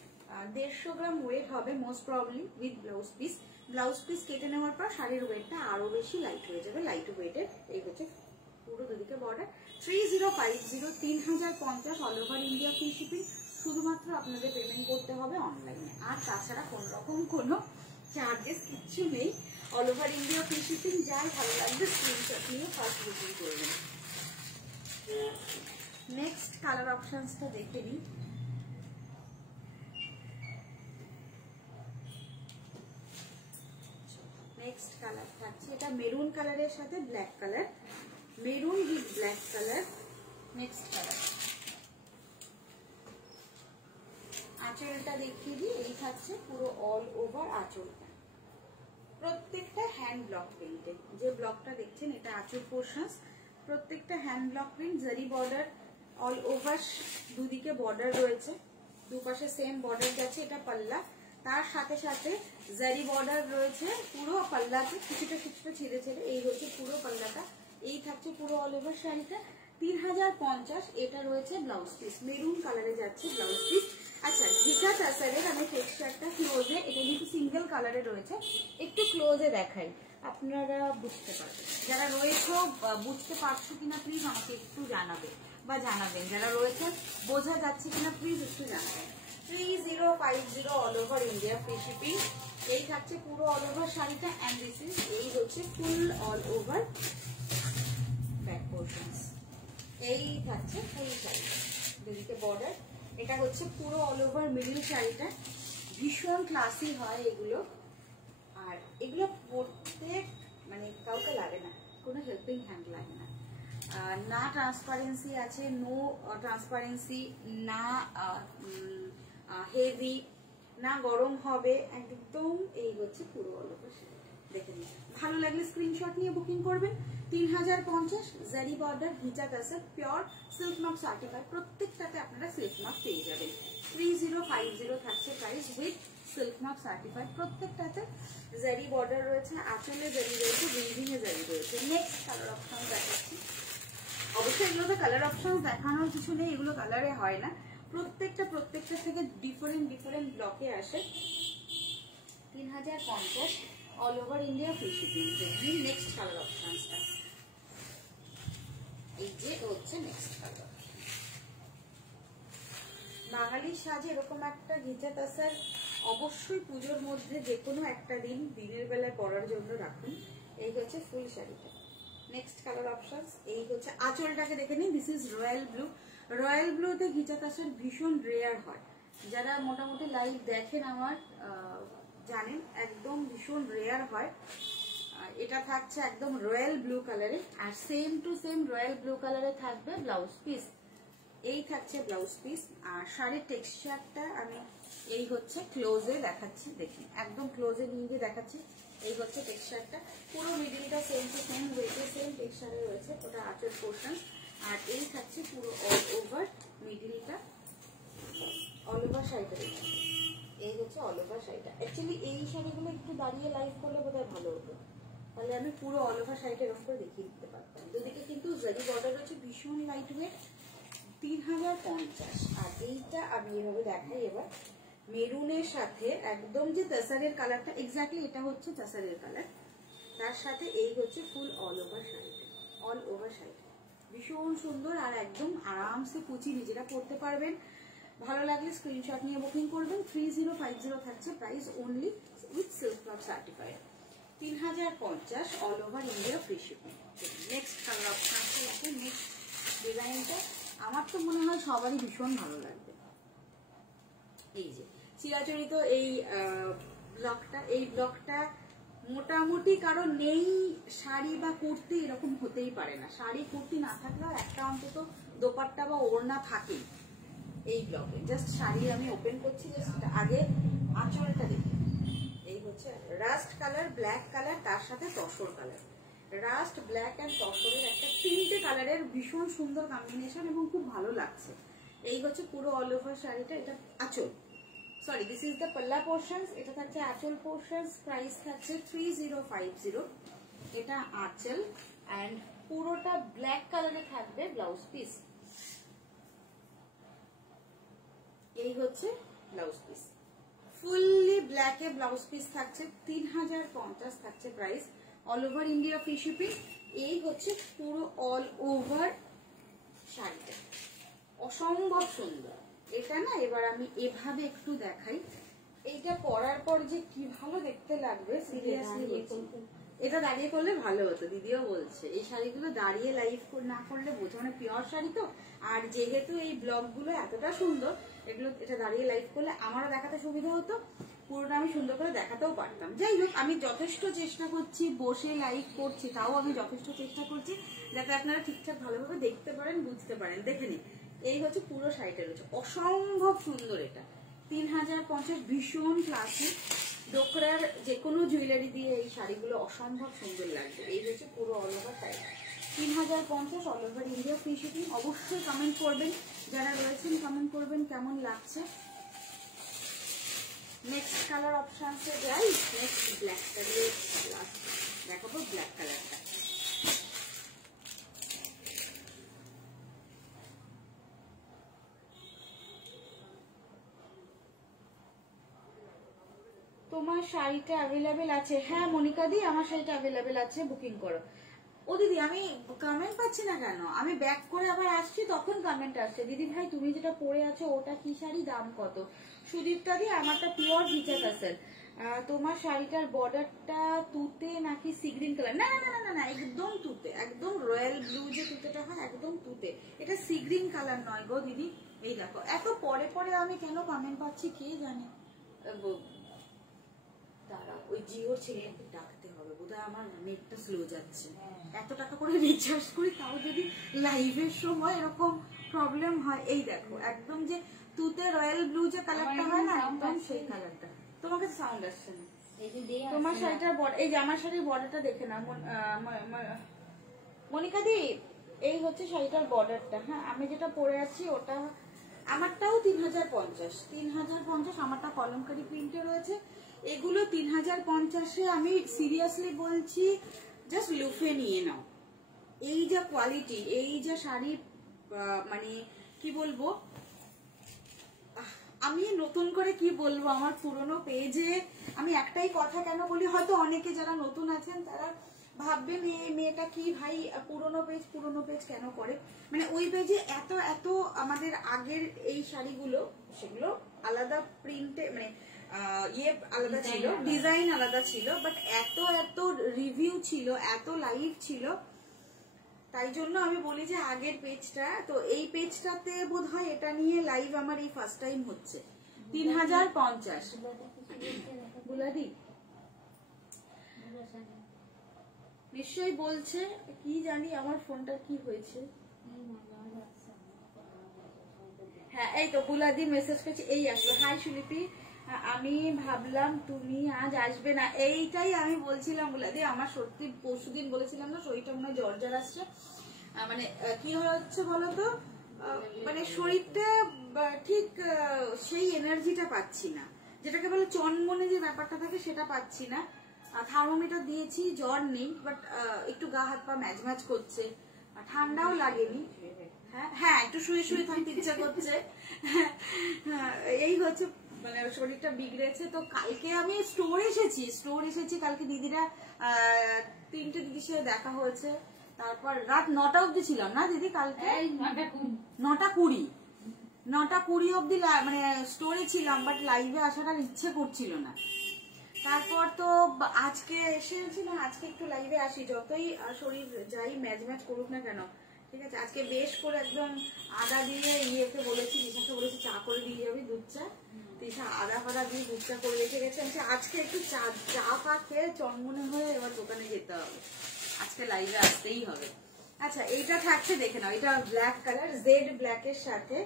150 গ্রাম ওয়েট হবে most probably with blouse piece. Blouse piece কেটে নেওয়ার পর শাড়ির ওয়েটটা আরো বেশি লাইট হয়ে যাবে, লাইট ওয়েটের। এই হচ্ছে পুরো দুদিকে border, 3050, 3050 all over India free shipping. শুধুমাত্র আপনাদের পেমেন্ট করতে হবে অনলাইনে, আর তাছাড়া কোন রকম কোনো চার্জেস কিচ্ছু নেই। All over India free shipping. যার ভালো লাগবে স্ক্রিনশট নিয়ে ফার্স্ট বুকিং করবেন। নেক্সট কালার অপশনসটা দেখে নিই। নেক্সট কালার থাকছে, এটা মেরুন কালারের সাথে black colour, maroon with black colour. Next colour, আঁচলটা দেখিয়ে দিই। এই থাকছে পুরো অল ওভার আঁচলটা, প্রত্যেকটা হ্যান্ড ব্লক প্রিন্টে। যে ব্লকটা দেখছেন এটা আঁচল পোর্শন, প্রত্যেকটা হ্যান্ড ব্লক প্রিন্ট। জারি বর্ডার অল ওভার, দুদিকে বর্ডার রয়েছে, দুপাশে সেম বর্ডার গেছে। এটা পাল্লা, তার সাথে সাথে জারি বর্ডার রয়েছে পুরো পাল্লাতে, কিছুটা কিছুটা ছেড়ে ছেড়ে। এই হচ্ছে পুরো পাল্লাটা। এই থাকছে পুরো অল ওভার শাড়িটা, 3050। এটা রয়েছে ব্লাউজ পিস, মেরুন কালারে যাচ্ছে ব্লাউজ পিস। আচ্ছা, ঘিচা তাসারের আমি টেক্সচারটা ক্লোজে, এটা কিন্তু সিঙ্গেল কালারে রয়েছে, একটু ক্লোজে দেখাই, আপনারা বুঝতে পারবেন। যারা রয়েছে বুঝতে পারছো কিনা প্লিজ আমাকে একটু জানাবে বা জানাবেন। যারা রয়েছে বোঝা যাচ্ছে কিনা প্লিজ একটু জানাবেন। 3050 all over India free shipping. এই থাকছে পুরো অল ওভার শাড়িটা, এন্ড দিস ইজ, এই হচ্ছে ফুল অল ওভার ব্যাক পোর্শনস। এই থাকছে ফুল শাড়ি, দুদিকে বর্ডার। এটা হচ্ছে পুরো অল ওভার মিডল শাড়িটা, ভীষণ ক্লাসি হয় এগুলো। আর এগুলো পরতে মানে কাউকে লাগে না, কোনো হেল্পিং হ্যান্ড লাগে না। না ট্রান্সপারেন্সি আছে, নো ট্রান্সপারেন্সি, না হেভি, না গরম হবে একদম। এই হচ্ছে পুরো অল ওভার শাড়ি, দেখে নিন। ভালো লাগলে স্ক্রিনশট নিয়ে বুকিং করবেন। 3050 জারি border ghicha tussar pure silk mark certified, প্রত্যেকটাতে আপনারা সিল্ক মার্ক পেয়ে যাবেন। 3050 থাকছে price with silk mark certified. প্রত্যেকটাতে জারি বর্ডার রয়েছে, আঁচলে জারি রয়েছে, উইভিং এ জারি রয়েছে। নেক্সট কালার অপশন দেখাচ্ছি। অবশ্যই এগুলোতে কালার অপশন দেখানোর কিছু নেই, এগুলো কালারে হয় না। প্রত্যেকটা থেকে ডিফারেন্ট ডিফারেন্ট ব্লকে আসে। 3050 all over India free shipping. দেখুন নেক্সট কালার অপশনসটা, এই যে হচ্ছে নেক্সট কালার। বাঙালির সাজে এরকম একটা ঘিচা তাসার অবশ্যই পুজোর মধ্যে যে কোনো একটা দিন দিনের বেলায় পরার জন্য রাখুন। এই হচ্ছে ফুল শাড়িটা। নেক্সট কালার অপশনস, এই হচ্ছে আঁচলটাকে দেখে নিন। This is royal blue. Royal ব্লুতে ঘিচা তাসার ভীষণ রেয়ার হয়, যারা মোটামুটি লাইভ দেখেন আমার জানেন, একদম ভীষণ রেয়ার হয়। এটা থাকছে একদম রয়্যাল ব্লু কালারে, আর same to same royal blue কালারে থাকবে ব্লাউজ পিস। এই থাকছে ব্লাউজ পিস। আর শাড়ির টেক্সচারটা আমি এই হচ্ছে ক্লোজে দেখাচ্ছি, দেখুন একদম ক্লোজে নিয়ে গিয়ে দেখাচ্ছি। এই হচ্ছে টেক্সচারটা, পুরো মিডিলটা সেম টু সেম ওয়েটে সেম টেক্সচারে রয়েছে, ওটা আঁচল পোর্শন। আর এই থাকছে পুরো অল ওভার মিডিলটা, অল ওভার শাড়িটা দেখুন। এই হচ্ছে অল ওভার শাড়িটা। অ্যাকচুয়ালি এই শাড়িগুলো একটু দাঁড়িয়ে লাইভ করলে বোধহয় ভালো হতো, তাহলে আমি পুরো অল ওভার শাড়িটা এরকম করে দেখিয়ে দিতে পারতাম। দুদিকে কিন্তু জারি বর্ডার রয়েছে, ভীষণ লাইট ওয়েট, 3050। আর এইটা আমি এভাবে দেখাই এবার, মেরুনের সাথে একদম যে তাসারের কালারটা, এক্স্যাক্টলি এটা হচ্ছে তাসারের কালার, তার সাথে এই হচ্ছে ফুল অল ওভার শাড়িটা, অল ওভার শাড়িটা ভীষণ সুন্দর। আর একদম আরামসে কুচি নিজেরা পরতে পারবেন। ভালো লাগলে স্ক্রিনশট নিয়ে বুকিং করবেন। 3050 থাকছে price, only with silk cloth certified. 3050 all over India free shipping. Next colour option আছে, নেক্সট ডিজাইনটা আমার তো মনে হয় সবারই ভীষণ ভালো লাগবে। এই যে চিরাচরিত এই ব্লকটা, এই ব্লকটা মোটামুটি কারণ নেই শাড়ি বা কুর্তি, এরকম হতেই পারে না। শাড়ি কুর্তি না থাকলেও একটা অন্তত দোপাট্টা বা ওড়না থাকেই এই ব্লকে। জাস্ট শাড়ি আমি ওপেন করছি, জাস্ট আগে আঁচলটা দেখি। এই হচ্ছে রাস্ট কালার, ব্ল্যাক কালার, তার সাথে tussar colour. Rust, black and তসরের একটা তিনটে কালারের ভীষণ সুন্দর কম্বিনেশন এবং খুব ভালো লাগছে। এই হচ্ছে পুরো অল ওভার শাড়িটা। এটা আঁচল, সরি দিস ইজ দ্য পাল্লা পোর্শনস, এটা থাকছে আঁচল পোর্শনস। প্রাইস থাকছে 3050। এটা আঁচল এন্ড পুরোটা ব্ল্যাক কালারে থাকবে ব্লাউজ পিস। এই হচ্ছে ব্লাউজ পিস, ফুললি ব্ল্যাকে ব্লাউজ পিস থাকছে। 3050 থাকছে price, all over India free shipping. এই হচ্ছে পুরো অল ওভার শাড়িটা, অসম্ভব সুন্দর। এটা না এবার আমি এভাবে একটু দেখাই, এইটা পরার পর যে কি ভালো দেখতে লাগবে সিরিয়াসলি বলছি। এটা দাঁড়িয়ে করলে ভালো হতো, দিদিও বলছে এই শাড়িগুলো দাঁড়িয়ে লাইভ না করলে বোঝো, মানে পিওর শাড়ি তো। আর যেহেতু এই ব্লগগুলো এতটা সুন্দর, এগুলো এটা দাঁড়িয়ে লাইভ করলে আমারও দেখাতে সুবিধা হতো, পুরোটা আমি সুন্দর করে দেখাতেও পারতাম। যাই হোক, আমি যথেষ্ট চেষ্টা করছি, বসে লাইভ করছি, তাও আমি যথেষ্ট চেষ্টা করছি যাতে আপনারা ঠিকঠাক ভালোভাবে দেখতে পারেন, বুঝতে পারেন। দেখে নিন, এই হচ্ছে পুরো শাড়িটা রয়েছে, অসম্ভব সুন্দর। এটা 3050, ভীষণ ক্লাসিক। ডোকরার যে কোনো জুয়েলারি দিয়ে এই শাড়িগুলো অসম্ভব সুন্দর লাগবে। এই হচ্ছে পুরো all over sari, 3050 all over India free shipping. অবশ্যই কমেন্ট করবেন, যারা রয়েছেন কমেন্ট করবেন কেমন লাগছে। নেক্সট কালার অপশনসে যাই। নেক্সট ব্ল্যাকটা দিয়ে দেখাবো, ব্ল্যাক কালারটা। তোমার শাড়িটা অ্যাভেলেবেল আছে? হ্যাঁ মনিকা দি, আমার শাড়িটা অ্যাভেলেবেল আছে, বুকিং করো। ও দিদি আমি কমেন্ট পাচ্ছি না কেন? আমি ব্যাক করে আবার আসছি, তখন কমেন্ট আসছে, দিদি ভাই তুমি যেটা পরে আছো ওটা কি শাড়ি, দাম কত? সুদীপটা দি, আমারটা পিওর ভিচা কাসেল। তোমার শাড়িটার বর্ডারটা তুতে নাকি সি গ্রিন কালার? না না না না, একদম তুতে, একদম রয়্যাল ব্লু যে তুতেটা হয় একদম তুতে। এটা সি গ্রিন কালার নয় গো দিদি। এই দেখো, এত পরে পরে আমি কেন কমেন্ট পাচ্ছি কে জানে। তারা ওই জিওর ছেলেটাকে ডাকতে হবে, বোধহয় আমার নেটটা স্লো যাচ্ছে। এত টাকা করে রিচার্জ করি, তাও যদি লাইভের সময় এরকম প্রবলেম হয়। এই দেখো, একদম যে তুতে রয়্যাল ব্লু যে কালারটা হয় না, একদম সেই কালারটা। তোমাকে সাউন্ড আসছে না? তোমার শাড়িটার বর্ডার, এই যে আমার শাড়ির বর্ডারটা দেখে না মনিকা দি, এই হচ্ছে শাড়িটার বর্ডারটা। হ্যাঁ, আমি যেটা পরে আছি ওটা আমারটাও 3050। 3050 আমারটা কলমকারি প্রিন্টে রয়েছে। এগুলো 3050-এ আমি সিরিয়াসলি বলছি, জাস্ট লুফে নিয়ে নাও। এই যা কোয়ালিটি, এই যা শাড়ি, মানে কি বলবো, আমি নতুন করে কি বলবো। আমার পুরনো পেজে আমি একটাই কথা কেন বলি, হয়তো অনেকে যারা নতুন আছেন তারা ভাববেন এই মেয়েটা কি ভাই পুরনো পেজ কেন করে। মানে ওই পেজে এত এত আমাদের আগের এই শাড়িগুলো, সেগুলো আলাদা প্রিন্টে, মানে ইয়ে আলাদা ছিল, ডিজাইন আলাদা ছিল, বাট এত এত রিভিউ ছিল, এত লাইভ ছিল, তাই জন্য আমি বলি যে আগের পেজটা। তো এই পেজটাতে বোধহয় এটা নিয়ে লাইভ আমার এই ফার্স্ট টাইম হচ্ছে। 3050 বুলাদি নিশ্চয়ই বলছে, কি জানি আমার ফোনটা কি হয়েছে। হ্যাঁ এই তো বুলাদি মেসেজ করছে, এই আসলো। হাই সুলিপি, আমি ভাবলাম তুমি আজ আসবে না। এইটাই আমি বলছিলাম বুলাদি, আমার সত্যি পরশুদিন বলেছিলাম না শরীরটা মনে হয় জ্বর জ্বর আসছে। মানে কি হচ্ছে বলতো, মানে শরীরটা ঠিক সেই এনার্জিটা পাচ্ছি না, যেটাকে বলে চনমনে যে ব্যাপারটা থাকে সেটা পাচ্ছি না। থার্মোমিটার দিয়েছি, জ্বর নেই, বাট একটু গা হাত পা ম্যাচ ম্যাচ করছে, ঠান্ডাও লাগেনি। হ্যাঁ একটু শুয়ে শুয়ে থাকতে ইচ্ছা করছে। এই হচ্ছে মানে শরীরটা বিগড়েছে। তো কালকে আমি স্টোর এসেছি কালকে দিদিরা 3টে দিদির সাথে দেখা হয়েছে। তারপর রাত 9টা অব্দি ছিলাম না দিদি কালকে, 9টা 20 অব্দি মানে স্টোরে ছিলাম, বাট লাইভে আসার আর ইচ্ছে করছিল না। তারপর তো আজকে এসেছিলাম, আজকে একটু লাইভে আসি, যতই শরীর যাই ম্যাচ করুক না কেন, ঠিক আছে। আজকে বেশ করে একদম আদা দিয়ে ইয়েকে বলেছি, দিশাকে বলেছি চা করে দিয়ে যাবি, দুধ চা। দিশা আদা ফাদা দিয়ে দুধ চা করে রেখে গেছে। আজকে একটু চা ফা খেয়ে চনমনে হয়ে এবার দোকানে যেতে হবে, আজকে লাইভে আসতেই হবে। আচ্ছা এইটা থাকছে দেখে নাও, এটা ব্ল্যাক কালার, জেড ব্ল্যাকের সাথে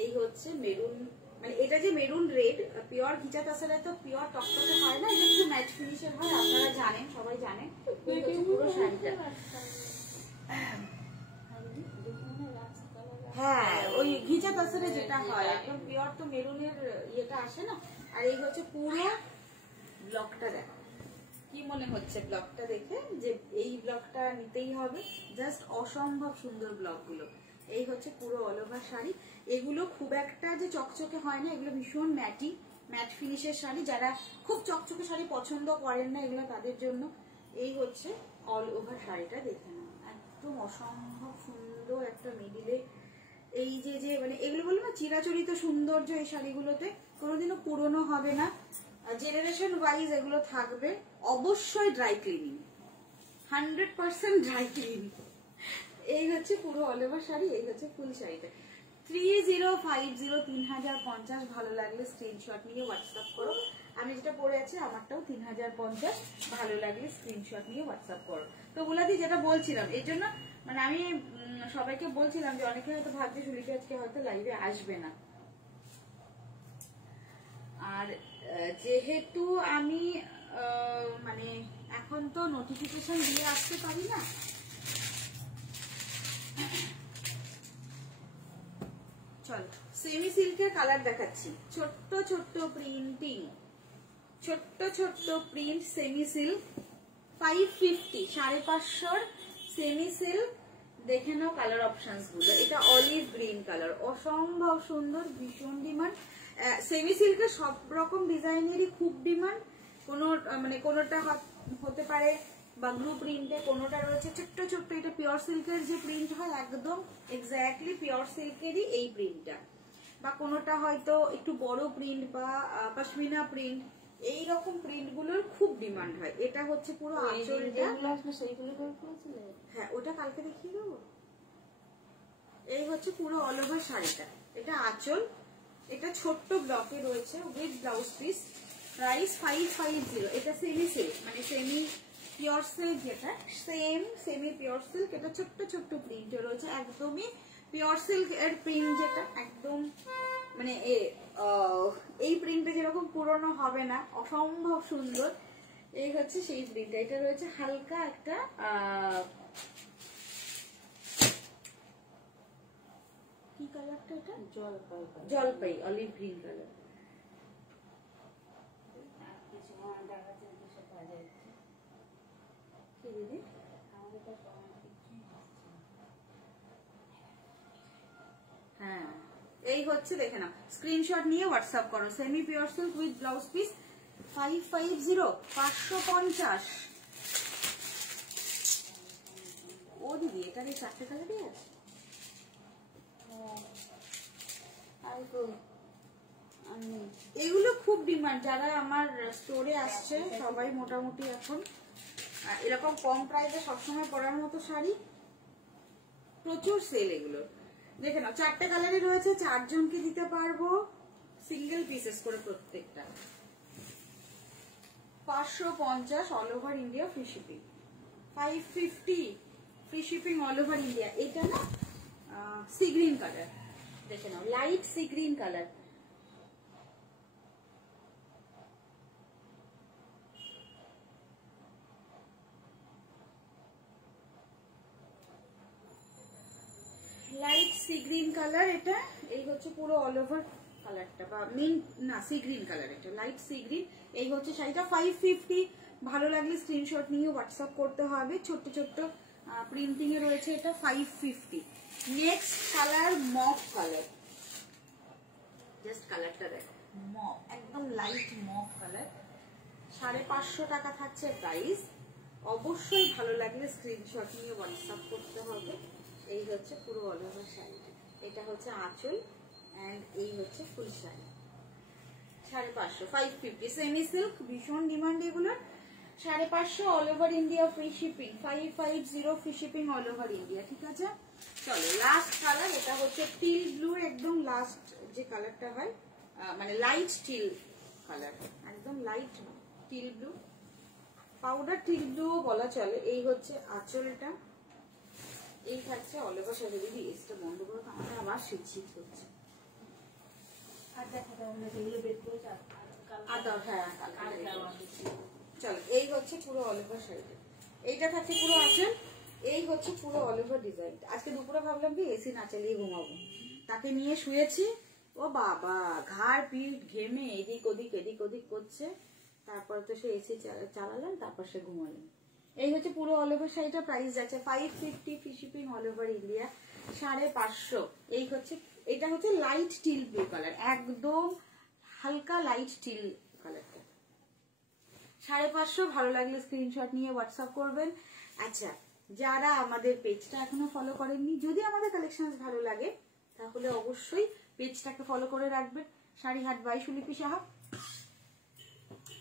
এই হচ্ছে মেরুন, মানে এটা যে মেরুন রেড, পিওর ঘিচা তাছাড়ায় তো পিওর টকটকে হয় না, এটা একটু ম্যাট ফিনিশের হয়, আপনারা জানেন, সবাই জানেন। পুরো শাড়িটা হ্যাঁ ওই ঘিচা তাছাড়া যেটা হয় একদম পিওর, তো মেরুনের ইয়েটা আসে না। আর এই হচ্ছে পুরো ব্লকটা, দেখো কি মনে হচ্ছে ব্লকটা দেখে যে এই ব্লকটা নিতেই হবে, জাস্ট অসম্ভব সুন্দর ব্লকগুলো। এই হচ্ছে পুরো অল ওভার শাড়ি। এগুলো খুব একটা যে চকচকে হয় না, এগুলো ভীষণ ম্যাট ফিনিশের শাড়ি। যারা খুব চকচকে শাড়ি পছন্দ করেন না এগুলো তাদের জন্য। এই হচ্ছে অল ওভার শাড়িটা, দেখে নাও একদম অসম্ভব সুন্দর একটা মিডিলে এই যে মানে এগুলো বলবো না চিরাচরিত সৌন্দর্য, এই শাড়িগুলোতে কোনোদিনও পুরনো হবে না, জেনারেশন ওয়াইজ এগুলো থাকবে। অবশ্যই ড্রাই ক্লিনিং, 100% ড্রাই ক্লিনিং। এই হচ্ছে পুরো অল ওভার শাড়ি, এই হচ্ছে ফুল শাড়িটা। 3050 3050, ভালো লাগলে স্ক্রিনশট নিয়ে হোয়াটসঅ্যাপ করো। আমি যেটা পরে আছি আমারটাও 3050, ভালো লাগলে স্ক্রিনশট নিয়ে হোয়াটসঅ্যাপ করো। তো বলাদি যেটা বলছিলাম, এই জন্য মানে আমি সবাইকে বলছিলাম যে অনেকে হয়তো ভাবছে সুলিপি আজকে হয়তো লাইভে আসবে না, আর যেহেতু আমি মানে এখন তো নোটিফিকেশন দিয়ে আসতে পারি না, চল সেমি সিল্কের কালার দেখাচ্ছি। ছোট্ট ছোট্ট প্রিন্টিং, ছোট্ট print semi silk, 550, 550 semi silk. দেখে নাও কালার অপশনস গুলো। এটা অলিভ গ্রিন কালার, অসম্ভব সুন্দর, ভীষণ ডিমান্ড। সেমি সিল্কের সব রকম ডিজাইনেরই খুব ডিমান্ড। কোনো মানে কোনোটা হতে পারে বা ব্লু প্রিন্টে, কোনোটা রয়েছে ছোট্ট ছোট্ট, এটা পিওর সিল্কের যে প্রিন্ট হয় একদম এক্স্যাক্টলি পিওর সিল্কেরই এই প্রিন্টটা, বা কোনোটা হয়তো একটু বড় প্রিন্ট বা পশমিনা প্রিন্ট, এইরকম প্রিন্ট গুলোর খুব ডিমান্ড হয়। এটা হচ্ছে পুরো আঁচলটা, হ্যাঁ ওটা কালকে দেখিয়ে দেবো। এই হচ্ছে পুরো অল ওভার শাড়িটা, এটা আঁচল, এটা ছোট্ট ব্লকে রয়েছে উইথ ব্লাউজ পিস। প্রাইস 550। এটা সেমি সিল্ক মানে সেমি পিওর সিল্ক, যেটা সেম সেমি পিওর সিল্ক। এটা ছোট্ট ছোট্ট প্রিন্টে রয়েছে, একদমই পিওর সিল্ক এর প্রিন্ট, যেটা একদম মানে এই প্রিন্টে যেরকম পুরনো হবে না, অসম্ভব সুন্দর। এই হচ্ছে সেই প্রিন্ট। এটা রয়েছে হালকা একটা কি কালারটা, এটা জলপাই অলিভ গ্রিন কালার। হ্যাঁ এই হচ্ছে, দেখে নাও, স্ক্রিনশট নিয়ে হোয়াটসঅ্যাপ করো। Semi pure silk with blouse piece, 550, 550। ও দিদি এটার এই 4টে কালারই আছে। এগুলো খুব ডিমান্ড, যারা আমার স্টোরে আসছে সবাই মোটামুটি এখন এরকম কম প্রাইসে সবসময় পরার মতো শাড়ি, প্রচুর সেল এগুলো। দেখে নাও 4টে কালারই রয়েছে, 4 জনকে দিতে পারবো, সিঙ্গেল পিসেস করে প্রত্যেকটা। 550 all over India, free shipping. 550 free shipping all over India. এটা না সি গ্রিন কালার, দেখে নাও light sea green colour. Light sea green colour এটা। এই হচ্ছে পুরো অল ওভার কালারটা, বা মিন না সি গ্রিন কালার, এটা লাইট সি গ্রিন। এই হচ্ছে শাড়িটা 550। ভালো লাগলে স্ক্রিনশট নিয়ে হোয়াটসঅ্যাপ করতে হবে। ছোট্ট ছোট্ট প্রিন্টিং এ রয়েছে, এটা 550। নেক্সট কালার মফ কালার, জাস্ট কালারটা দেখো, মফ, একদম লাইট মফ কালার। 550 টাকা থাকছে প্রাইস। অবশ্যই ভালো লাগলে স্ক্রিনশট নিয়ে হোয়াটসঅ্যাপ করতে হবে। এই হচ্ছে পুরো অল ওভার শাড়িটা, এটা হচ্ছে আঁচল এন্ড এই হচ্ছে ফুল শাড়ি। 550, 550 সেমি সিল্ক, ভীষণ ডিমান্ড এগুলোর। 550 all over India, free shipping. 550 free shipping all over India. ঠিক আছে, চলো লাস্ট কালার, এটা হচ্ছে টিল ব্লু, একদম লাস্ট যে কালারটা হয়, মানে লাইট টিল কালার, একদম light teal blue, powder teal blue বলা চলে। এই হচ্ছে আঁচলটা, এই থাকছে অল ওভার শাড়ি। দিদি এসটা বন্ধ করো, আমাদের আবার শীত হচ্ছে। আর দেখো যেগুলো বের করেছে আর দাও, হ্যাঁ চলো। এই হচ্ছে পুরো অল ওভার শাড়িটা, এইটা থাকছে পুরো আঁচল, এই হচ্ছে পুরো অল ওভার ডিজাইন। আজকে দুপুরে ভাবলাম কি এসি না চালিয়ে ঘুমাবো, তাকে নিয়ে শুয়েছি। ও বাবা, ঘাড় পিঠ ঘেমে এদিক ওদিক এদিক ওদিক করছে। তারপর তো সে এসি চালালাম, তারপর সে ঘুমালেন। এই হচ্ছে পুরো অল ওভার শাড়িটা, প্রাইস যাচ্ছে 550 free shipping all over India. 550। এই হচ্ছে, এটা হচ্ছে লাইট টিল ব্লু কালার, একদম হালকা লাইট টিল কালারটা। 550। ভালো লাগলে স্ক্রিনশট নিয়ে হোয়াটসঅ্যাপ করবেন। আচ্ছা, যারা আমাদের পেজটা এখনো ফলো করেননি, যদি আমাদের কালেকশন ভালো লাগে তাহলে অবশ্যই পেজটাকে ফলো করে রাখবেন। শাড়িহাট বাই সুলিপি সাহা,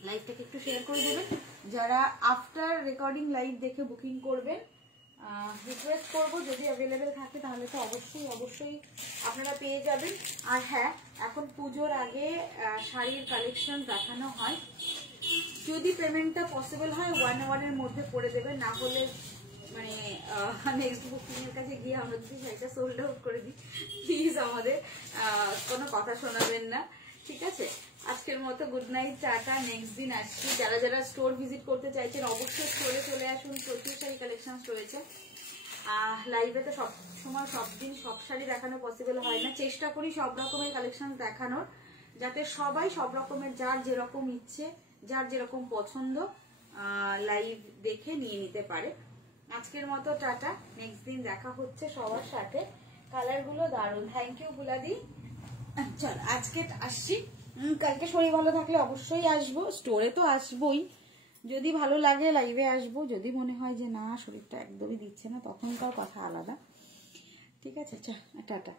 লাইভটাকে একটু শেয়ার করে দেবেন। যারা আফটার রেকর্ডিং লাইভ দেখে বুকিং করবেন, রিকোয়েস্ট করবো যদি অ্যাভেলেবেল থাকে তাহলে তো অবশ্যই আপনারা পেয়ে যাবেন। আর হ্যাঁ, এখন পুজোর আগে শাড়ির কালেকশন দেখানো হয়। যদি পেমেন্টটা পসিবল হয় 1 আওয়ারের মধ্যে করে দেবেন, না হলে মানে নেক্সট বুকিং এর কাছে গিয়ে আমরা যদি শাড়িটা সোল্ড আউট করে দিই, প্লিজ আমাদের কোনো কথা শোনাবেন না। ঠিক আছে, আজকের মতো গুড নাইট, টাটা। নেক্সট দিন আসছি। যারা যারা স্টোর ভিজিট করতে চাইছেন অবশ্যই স্টোরে চলে আসুন, প্রচুর শাড়ি কালেকশন রয়েছে। লাইভে তো সব সময় সব দিন সব শাড়ি দেখানো পসিবল হয় না, চেষ্টা করি সব রকমের কালেকশন দেখানোর, যাতে সবাই সব রকমের, যার যেরকম ইচ্ছে, যার যেরকম পছন্দ, লাইভ দেখে নিয়ে নিতে পারে। আজকের মতো টাটা, নেক্সট দিন দেখা হচ্ছে সবার সাথে। কালারগুলো দারুণ, থ্যাংক ইউ বুলাদি। চল আজকে আসছি, কালকে শরীর ভালো থাকলে অবশ্যই আসবো, স্টোরে তো আসবোই। যদি ভালো লাগে লাইভে আসবো, যদি মনে হয় যে না শরীরটা একদমই দিচ্ছে না তখনকার কথা আলাদা। ঠিক আছে, টাটা।